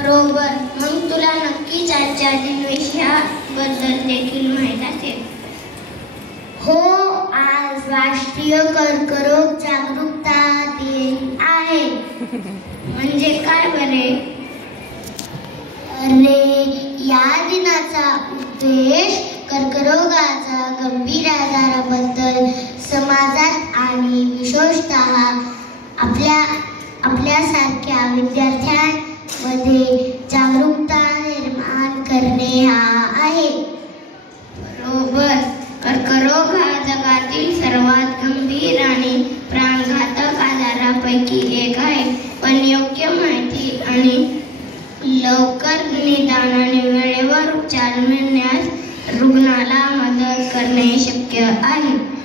बरोबर. मग तुला नक्कीच आजच्या दिनविषयाबद्दल देखील माहीत असेल. हो, आज राष्ट्रीय कर्करोग जागरूकता दिन आहे. म्हणजे काय बरे? अरे, या दिनाचा उद्देश कर्करोगाच्या गंभीर आजाराबद्दल समाजात आणि विशेषतः आपल्यासारख्या विद्यार्थ्यांमध्ये जागरूकता निर्माण करणे हा आहे. बरोबर. कर्करोग हा जगातील सर्वात गंभीर आणि प्राणघातक आजारापैकी एक आहे. पण योग्य माहिती आणि लवकर निदान आणि वेळेवर उपचार मिळण्यास रुग्णाला मदत करणे शक्य आहे.